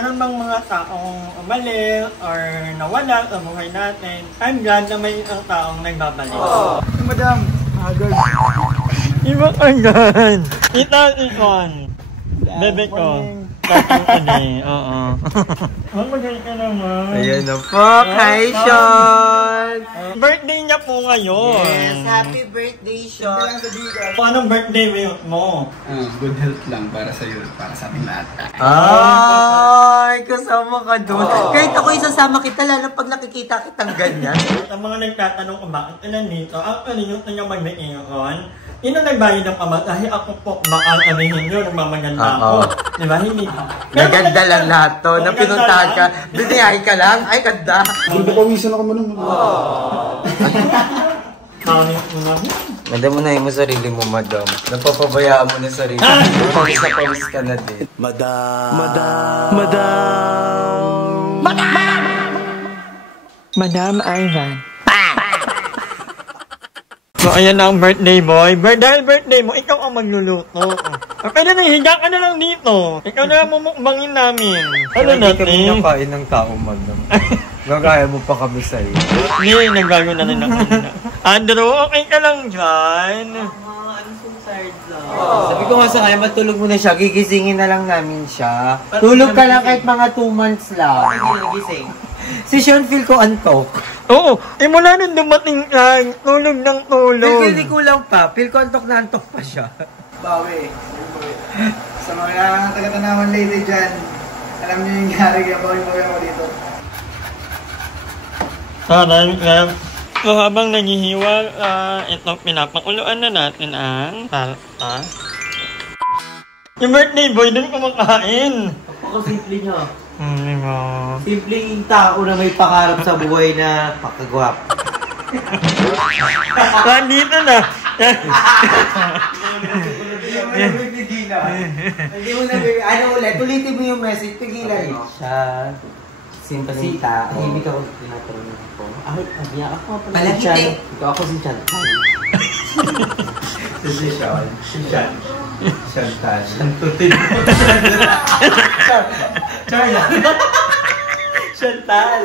meron bang mga taong mali or nawala sa buhay natin, I'm glad na may isang taong nagbabalik. Madam, agad. Ibang agad. Ikon. Bebe ko. Tatang ka din. Oo. Ang magaling ka naman. Ayan na po, kay Sean! Birthday niya po ngayon. Yes, happy birthday, Sean! Anong birthday mo? Good health lang para sa'yo, para sa ating lahat. Ay, kasama ka doon. Kahit ako isasama kita, lalo pag nakikita kitang ganyan. Sa mga nagtatanong kung bakit ka nandito, actually yung kanyang mag-iingon, yun ang nagbayad ng pamatahi. Ako po, baka amihin nyo, magmamaganda ako. Diba? Hindi. Naganda lang lahat to. Na pinuntahan ka, biniyahin ka lang. Ay, ganda. Hindi pa wisan ako man. Ganda mo na yung sarili mo, madam. Napapabayaan mo na sarili mo. Pawis na pawis ka na din. Madam Ivan. So, ayan na ang birthday boy. Dahil birthday mo, ikaw ang magluluto. Pwede na, higa ka na lang dito. Ikaw na lang mumukbangin namin. Ano natin? Hindi kami nakain ng tao, madam. Gagaya mo pa kami sa'yo. Hindi, nagbago na rin ako. Andrew, okay ka lang dyan? Sabi ko nga sa kanya, matulog mo na siya. Gigisingin na lang namin siya. Tulog ka lang kahit mga 2 months lang. Gigising. Si Sean, feel ko antok. Oo, mula nung dumating ka, tulog ng tulog. Hindi kulang pa. Feel ko antok na antok pa siya. Bawi. Sa mga taga-tanawan lady dyan, alam niyo yung nangyari kaya bawi-bawi ako dito. So habang naghihiwa, ito pinapakuluan na natin ang pasta. Yung birthday boy, dun kumakain. Napakasimple niya. Diba? Simpleng tao na may pangarap sa buhay na pakagwap. Dito na. Hindi mo na, ano ulit, ulitin mo yung message, pigilan siya. Simpleng tao. Hindi ka tinatanong ko. Ay, ako pala si Chan. Ito ako si Chan. Si Sean. Si Chan. Chantal. Chantutin mo. Chantal.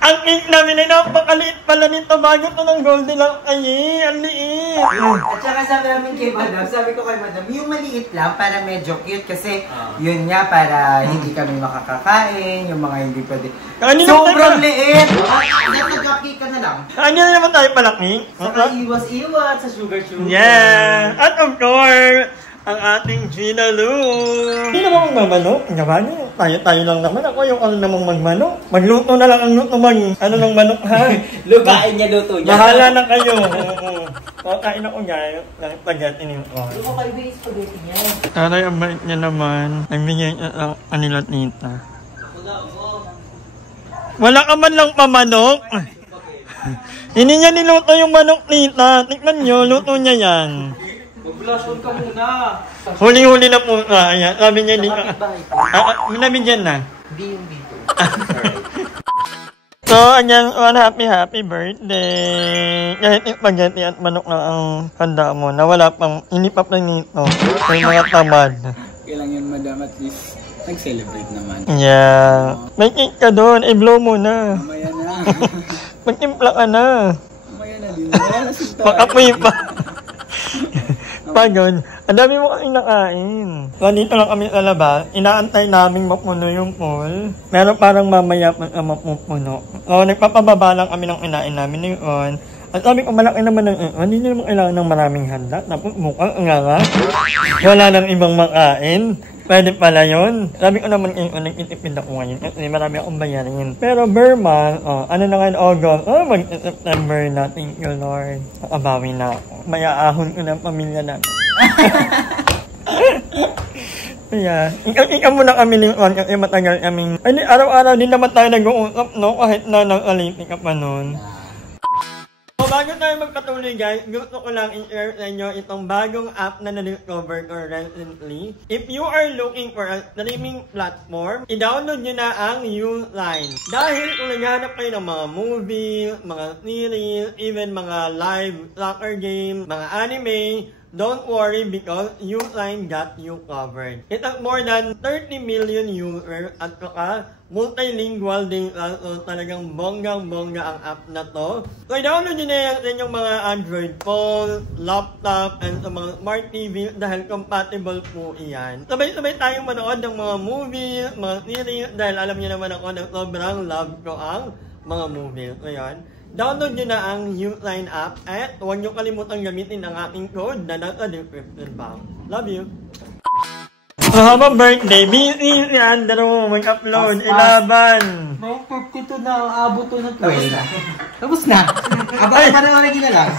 Ang cake namin ay napakaliit pala nito bago ito ng Goldilocks. Ay, ang liit. At saka sabi namin kay Madam, sabi ko kay Madam, yung maliit lang para medyo cute kasi yun nga para hindi kami makakakain, yung mga hindi pwede. Sobrang liit! Nag-cupcake ka na lang. Ano na naman tayo palaki? Saka iwas-iwas sa sugar. Yeah! At of course, ang ating Gina Lou. Hindi naman magmamanok. Gabano, tayo lang naman. Ako yung ano namang magmanok. Magluto na lang ang luto ano ng manok, ha? Lugain niya luto niya. Bahala na kayo. So, kain ako guys. Ng spaghetti niyo. Luto kayo ba yung spaghetti niya? Taray, ang bait niya naman. Nagbigay niya ang kanilang tita. Wala ka man lang pamanok. Hindi niya niluto yung manok, tita. Tikman niyo, luto niya yan. Mag-blush ka muna. Huli-huli na po. Ayan. Sabi niya, hindi ka. Nabigyan na. Hindi yung dito. So, ayan. Happy birthday. Kahit spaghetti at manok na ang handa mo. Na wala pang, hindi pa nito. May mga tamad. Kailang yun, madam, at least nag-celebrate naman. Yeah. May cake ka doon. I-blow mo na. Mamaya na. Mag-impla ka na. Mamaya na din. Wala na sinta. Pakapoy pa. Pagod, ang dami mo kaming nakain. So, dito lang kami sa labas. Inaantay namin mapuno yung pool. Meron parang mamaya pag mapupuno. So, nagpapababa lang kami ng inain namin yun. At sabi ko, malaki naman ng hindi naman kailangan ng maraming handa. Tapos mukhang nga. Wala nang ibang makain. Pwede pala yun. Sabi ko naman, nag-itipid ako ngayon. Kasi marami akong bayarin. Pero Burma, ano na ngayon, August, mag-September na. Thank you, Lord. Nakabawi na ako. Mayaahon ko ng pamilya namin. Yeah. Ikaw muna kami lingon kasi matagal kami. Araw-araw din naman tayo nag-uusap, no? Kahit na nag-aliti ka pa nun. So, bago tayo magpatuloy guys, gusto ko lang i-share sa inyo itong bagong app na na-discover ko recently. If you are looking for a streaming platform, i-download nyo na ang Uline. Dahil kung naghanap kayo ng mga movie, mga series, even mga live soccer game, mga anime, Don't worry because Uline got you covered. It has more than 30 million users at saka multilingual din. So talagang bonggang-bongga ang app na to. So i-download nyo na yan sa inyong mga Android phone, laptop, and sa mga smart TV dahil compatible po iyan. Sabay-sabay tayong manood ng mga movies, mga series dahil alam nyo naman ako na sobrang love ko ang mga movies. So yan. Download nyo na ang Uline app at huwag nyo kalimutan gamitin ang aking code na nasa description box. Love you! Happy birthday! Busy si Andrew! Mag-upload! Ilaban! 9:52 na, abot to na 12. Tapos na! Abang panoorin nyo na lang.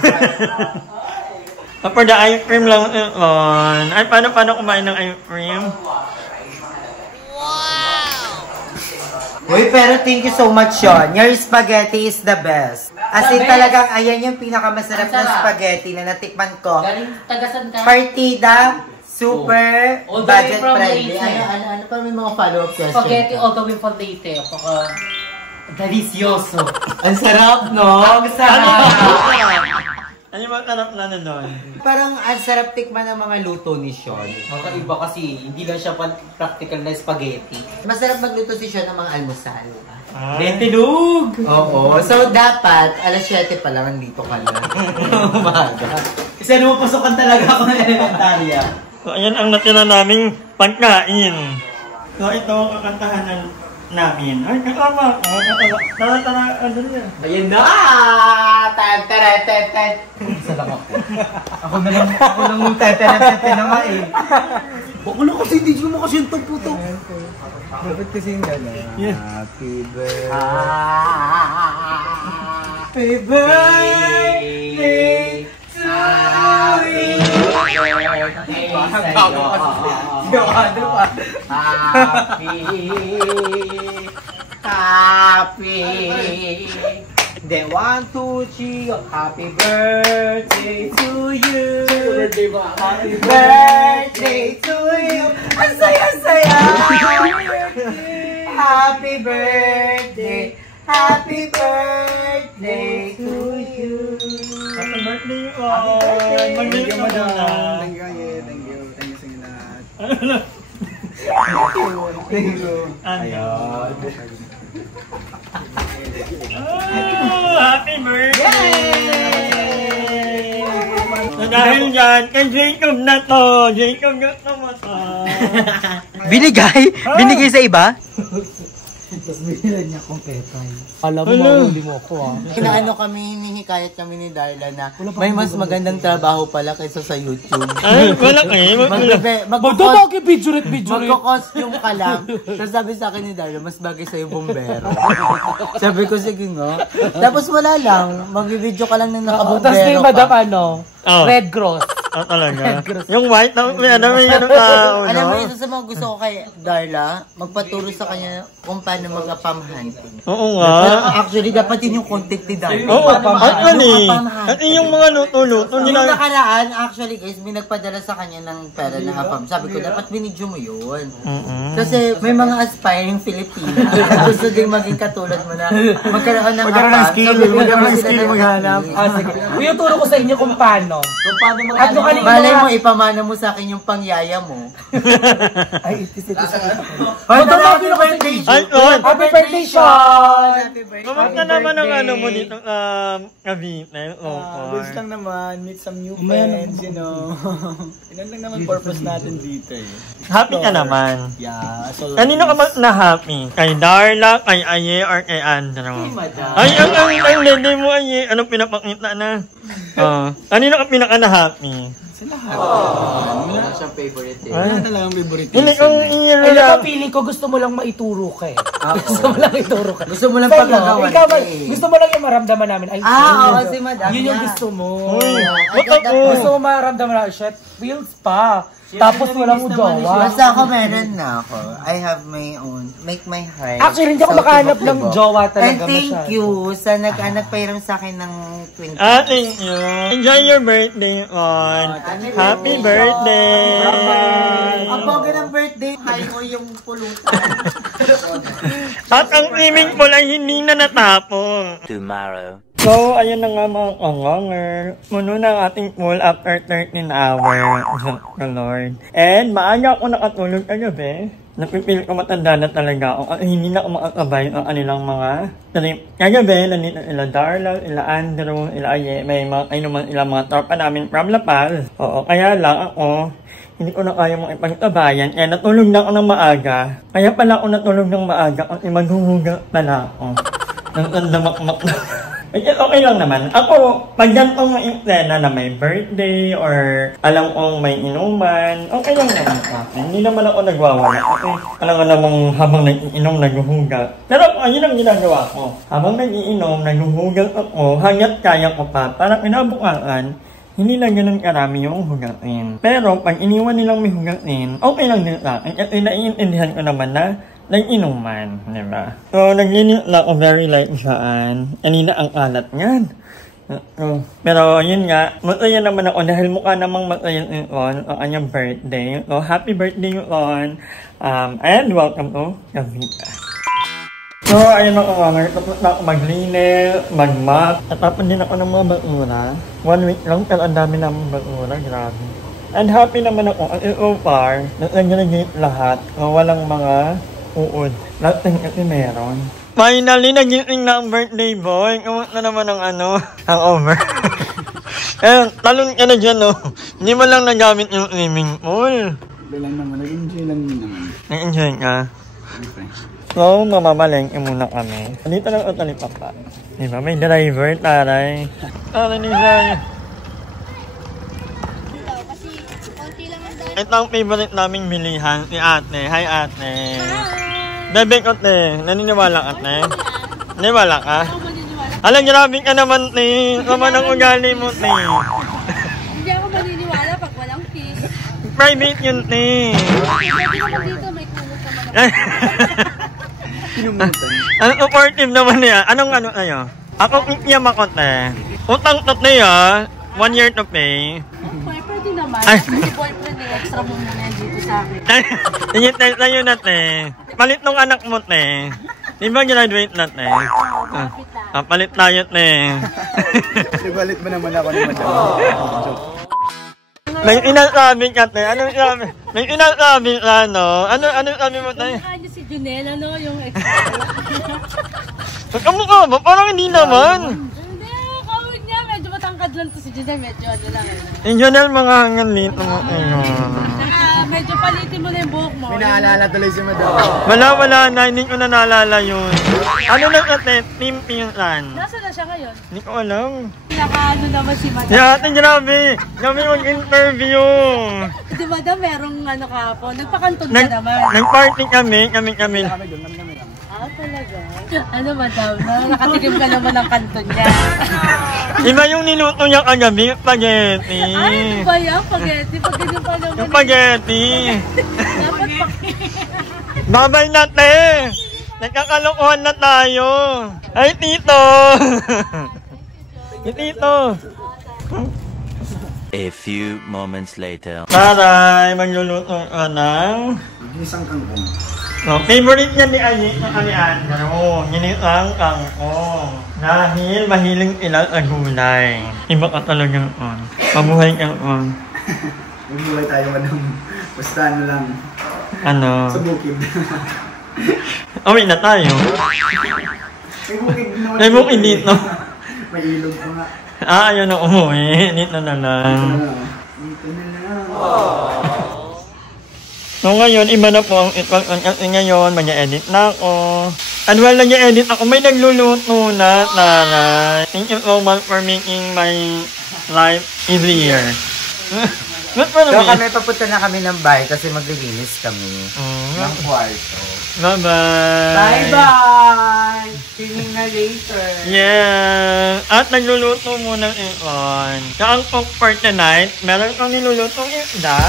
For the ice cream lang on. Ay, paano kumain ng ice cream? Uy, pero thank you so much, Sean. Your spaghetti is the best. As in talagang, ayan yung pinakamasarap na spaghetti na natikman ko. Galing tagasan ka. Partida, super, All the way budget from friendly. Leyte. Ano pa may mga follow-up question? Spaghetti all the way from Leyte. Delicioso. Ang sarap, no? Ang sarap. Ano yung matarap na doon? Parang ang sarap tikman ng mga luto ni Sean. Kakaiba kasi, hindi lang siya practical na spaghetti. Masarap magluto si Sean ng mga almusal. Bentilug! Oo. So, dapat, alas 7 pa lang, nandito ka na. Umaga. Kasi pasukan talaga ako ng elementarya. So, ayan ang natira naming pagkain. So, ito ang kakantahan namin. Ay, kasama! Tara, ano niya? Ayan na! Tan! Isa lang ako. Ako na lang yung tete na nga eh. Bako na kasi, hindi mo kasi yung puto. Dapat kasi yung gano'n. Yeah. Happy birthday. Happy birthday to you. Happy. Then 1, 2, 3, happy birthday to you. Happy birthday to you. Ang saya-saya. Happy birthday. Happy birthday to you. Happy birthday po! Thank you, madam. Thank you, thank you. Thank you sa inyo lahat. Thank you. Ayun. Oh, happy birthday! So dahil dyan, kay Jacob na to. Jacob na to. Binigay? Binigay sa iba? Tapos binilan niya akong petay. Alam mo, mahuli mo ako Inaano kami, hinihikayat kami ni Darla na may mas magandang trabaho pala kaysa sa YouTube. Ay, wala kayo. Magko-costume ka lang. Tapos sabi sa akin ni Darla, mas bagay sa'yo bombero. Sabi ko, sige nga. Tapos wala lang, mag-video ka lang ng nakabombero Tapos yung madam ano, Oh. Red Cross. Oh, talaga. Yung white, may ano ka, Alam mo, isa sa mga gusto ko kay Darla, magpaturo sa kanya kung paano mag-apam hunting. Oo Pero nga. actually, dapat yun yung content ni Darla. Oo, actually. At yung mga luto-luto Yung nila. nakaraan, actually guys, may nagpadala sa kanya ng pera na apam. Sabi ko, dapat binidyo mo yun. Kasi may mga aspiring Filipina na gusto din maging katulad mo na magkaroon ng apam. Magkaroon ng skill, maghanap. Sige. Ituturo ko sa inyo kung paano. Kung paano At nung kanina- Malay mo, ipamana mo sa akin yung pangyaya mo. Ay, ito sa Happy birthday! Ay, on. Happy birthday, Sean! Happy birthday. Kamusta naman ang ano mo dito, Cavite? Goods lang naman, meet some new friends, you know. Ilan lang naman purpose natin dito eh. Happy ka naman. Yeah, so... Kanino ka ba na happy? Kay Darla, kay Aye, or kay Andrew? Ay, ang lady mo, Aye. Anong pinapakita na? Kanino ka pinaka na happy? Sa lahat. Wala siyang favorite eh. Wala talagang favorite. Hindi kong iyan Ay, lang. feeling ko gusto mo lang maituro ka eh. Gusto mo lang ituro ka. Gusto mo lang Sa'yo, pagkagawan ikaw, eh. gusto mo lang yung maramdaman namin. Ay, Oo, si madam. yun yung yeah. gusto mo. Uy, I ba't got that ako? Gusto mo maramdaman na, shit, feels pa. Tapos wala mo jowa. Basta ako meron na ako. I have my own. Make my heart. Actually, hindi ako so makahanap ng tibok-tibok. jowa And talaga thank masyado. you sa nagpairam sa akin ng 20. Thank you. Enjoy your birthday, on. Happy birthday! Ang baga ng birthday, high mo yung pulutan. At ang swimming pool ay hindi na natapos. Tomorrow. So, ayun na nga mga kanganger. Puno na ang ating pool after 13 hours. The Lord. And maaga ako nakatulog kagabi. Napipil ko matanda na talaga ako at hindi na ako makakabay ang kanilang mga trip. Kagabi, nandito ila Darla, ila Andrew, ila Aye, may mga kainuman ilang mga tropa namin from La Paz. Oo, kaya lang ako, hindi ko na kaya mong ipagtabayan. Kaya natulog na ako ng maaga. Kaya pala ako natulog ng maaga kasi maghuhuga pala ako. Nang tandamak-mak na. Okay lang naman. Ako, pag gantong eksena na may birthday or alam kong may inuman, okay lang naman sa akin. Hindi naman ako nagwawala. Okay, alam ko namang habang nag-iinom, naghuhuga. Pero ayun ang ginagawa ko. Habang nag-iinom, naghuhuga ako, hanggat kaya ko pa. Parang kinabukasan, hindi lang ganun karami yung hugatin. Pero pag iniwan nilang may hugatin, okay lang din sa akin. Kasi naiintindihan ko naman na nag-inuman, di ba? So, nag-inom na ako very light saan. Kanina ang alat niyan. Pero, yun nga, masaya naman ako dahil mukha namang masaya yun ang kanyang birthday. So, happy birthday yun. And welcome to Cavite. So, ayun ako mga, tapos na ako maglinis, mag-map. Natapon din ako ng mga basura. 1 week lang, pero ang dami namin basura, grabe. And happy naman ako, as so far, nag-granate lahat. Walang mga uod. Lahat ng kasi meron. Finally, nagising na ang birthday boy. Kamusta naman ang hangover. Eh, talon ka na dyan, no? Hindi mo lang nagamit yung swimming pool. Hindi lang naman, nag-enjoy lang din naman. Nag-enjoy ka? Okay. So, mamamalengke muna kami. Dito lang utali papa. Diba? May driver, taray. Taray ni Zay. Ito ang favorite naming bilihan, si ate. Hi ate. Bebe ko te, naniniwala ka te? Naniniwala ka? Alam, grabe ka naman te. Kaman ang ugali mo te. Hindi ako maniniwala pag walang fish. Private yun te. Pwede naman dito, may kulot naman. Kinumutan. Ang supportive naman niya. Anong tayo? Ako kikiam ako te. Utang to te 1 year to pay. Pwede naman. Ay. Kasi boyfriend extra mo muna yan dito sa akin. Tingin tayo sa'yo na te. Palit nung anak mo te. Di ba graduate na te? Palit tayo te. Ibalit mo naman ako ni madam. May inasabi ka te. Anong sabi? May inasabi ka Ano sabi mo te? Yung kanya si Junel, yung extra. Kamukha ba? Parang hindi naman. Hindi, kawin niya. Medyo matangkad lang to si Junel. Medyo lang. In general, mga hangan lito mo. Medyo palitin mo na yung buhok mo. May naalala tuloy si madam. Wala na. Hindi ko na naalala yun. Ano lang ate? Team Pinsan. Nasaan na siya ngayon? Hindi ko alam. Nakaano naman si Madam. Ya ate, grabe. Grabe mag-interview. Di Madam, merong kahapon. Nagpakantun ka naman. Nag-party kami. Kami doon, kami lang. Ah, talaga? Ano Madam? Nakatikim ka naman ng kanton niya. Iba yung niluto niya kagabi, spaghetti. Ay, ano ba yan? Spaghetti? Pag ganyan pa naman. Yung spaghetti. Dapat pa. Babay na te. Nagkakalokohan na tayo. Ay, tito. Tito. A few moments later. Taray, magluluto ka ng... Isang kangkong. So, favorite niya ni Andrew, ginisang kangkong. Dahil mahiling sila sa gulay. Iba ka talagang mabuhay kang Mabuhay tayo madam. Basta ano lang. Ano? Sa bukid. Uwi na tayo. May bukid naman. May bukid dito. May ilog pa nga. Ayaw na umuwi. Dito na lang. Dito na lang. So ngayon, iba na po ang itwag. Kasi ngayon, mag-edit na ako. And while nag-edit ako, may nagluluto na, taray. Thank you so much for making my life easier. Good for So me. kami, papunta na kami ng bahay kasi maglilinis kami ng kwarto. Bye-bye. Bye-bye! See you na later. Yeah. At nagluluto muna ng ikon. Sa ang cook for tonight, meron kang nilulutong isda.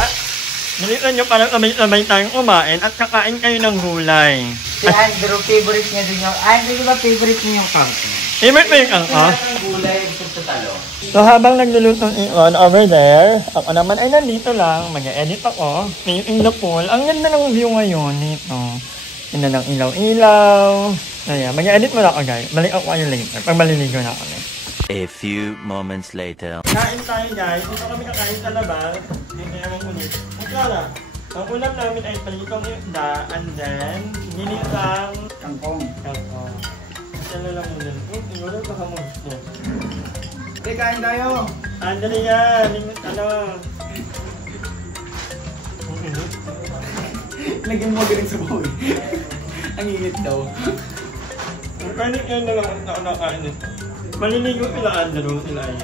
Bilisan nyo para sabay-sabay tayong kumain at kakain kayo ng gulay. Si Andrew, favorite niya din yung... Andrew, di ba favorite niya yung kangkong? Favorite mo yung kangkong? Ang gulay, gusto sa talo. So habang naglulutong ikon over there, ako naman ay nandito lang, mag-edit ako, facing the pool. Ang ganda ng view ngayon dito. Ganda ng ilaw-ilaw. Ayan, mag-edit mo na ako guys. Balik ako kayo later pag maliligo na kami. A few moments later. Kain tayo guys. Dito kami kakain sa labas. Hindi naman ulit. Ang Clara, ang ulam namin ay palitong isda and then ginisang Kangkong. kangkong. Masala lang muna. Siguro baka monster. Okay, kain tayo. Andali yan. Ano? Lagyan mo galing sa bowl. Ang init daw. Ang kanin yan na lang ang nakakain ito. Maliligo sila Andrew, sila ay.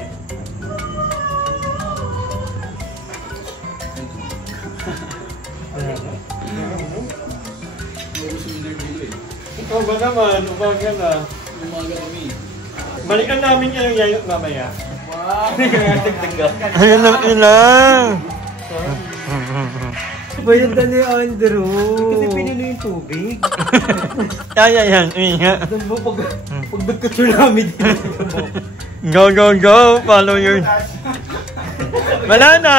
Ikaw ba naman? Umaga na. Umaga kami. Balikan namin yung yayot mamaya. Wow! Ayun lang ilang. Bayad na ni Andrew. Kasi pinino yung tubig. Kaya yan, inga. Doon mo pag nagka-tsunami din. Go, go, go! Follow your... Wala na!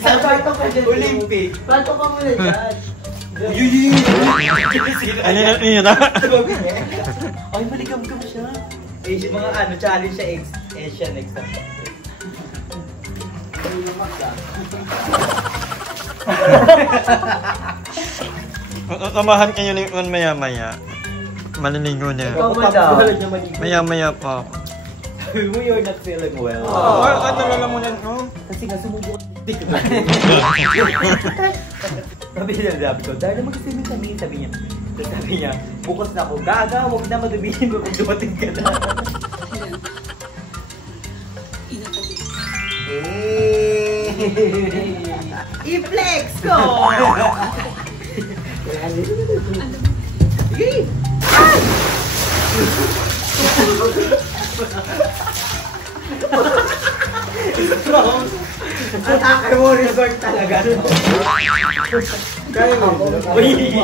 Pato ka dyan. Olympic. Pato ka muna dyan. Ano na tira? Ay, maligam-gam siya. Asian, mga ano, challenge siya, Asian exam. Samahan kayo ni Juan maya-maya. Maliligo na. Ikaw ba daw? Maya-maya pa. Sabi mo, you're not feeling well. Ano lalamunan ko? Kasi nga sumubo ka. Hindi ka ba? Sabi ko, dahil na mag-swimming kami, sabi niya, bukas na ako, gaga, huwag na madubihin mo kung dumating ka na. I-flex ko! Sige! Atake mo, resort talaga. Kaya mo. Uy!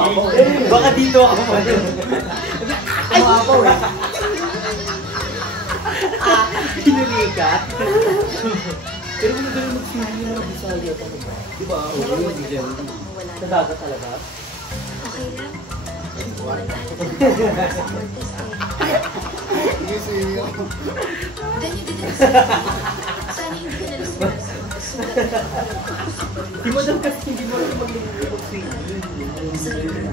Baka dito ako mo. Ay! Pinulikat. Pero kung nagawin mag-swimming na mag-isali ako ba? Diba? Oo, diyan. Sa dagat talaga? Okay lang. Then you didn't say. Sana hindi ka nalusulas. Di mo daw kasi hindi mo rin mag-swimming.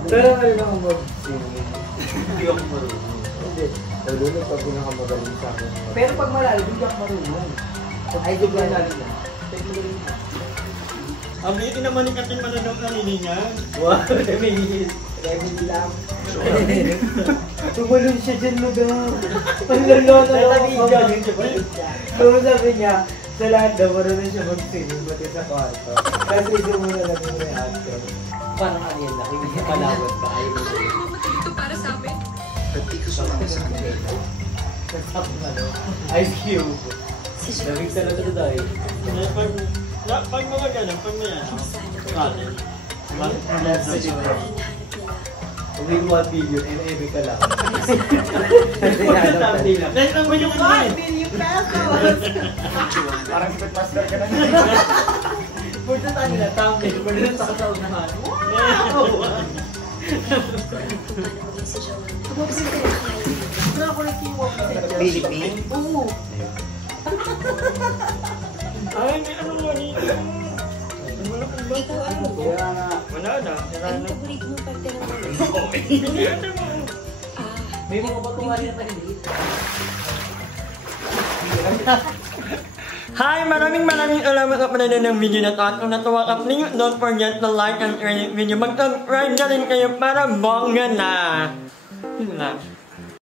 Pero ano na ako mag-swimming? Hindi ako marunong. Hindi. Lalo na pag pinakamagaling sa akin. Pero pag malalim, hindi ako marunong. Ay, doon na lang. Ang bitin naman yung kating mananong kanini niya. Wow, Reminis. Reminis lang. Tumalun siya dyan lugar. Ang lalo na lang. So sabi niya, sa lahat daw, marunong siya mag-swimming pati sa kwarto. Kasi sumuna lang yung reaction. Parang ano yan lang, hindi siya palawat ka. Ayaw mo Ano yung mamatay ito para sa amin? Pati ko sa mga sa kanila. Kasap ano, Ice Cube. Lamig sa lato tayo. Pag mga ganun, pag may ano, natin. Huwag mo 1 billion, NAB ka lang. Next lang ba yung 1 million pesos! Parang spitmaster ka na. Punta tayo nila, thumbnail. Punta sa kasaunahan. Wow! Wala ko nag-teamwork kasi. Philippine? Oo. Ay, may ano mo dito. Wala kong ba? Ikaw ano? Kaya nga. Wala na. Sira Anong na. paborito mong parte ng ulo? Pilihan mo. May mga batuhan na maliit. Hi! Maraming salamat sa panonood ng video na to. At kung natuwa ka, please don't forget to like and share this video. Mag-subscribe na rin kayo para bongga na. Yun na.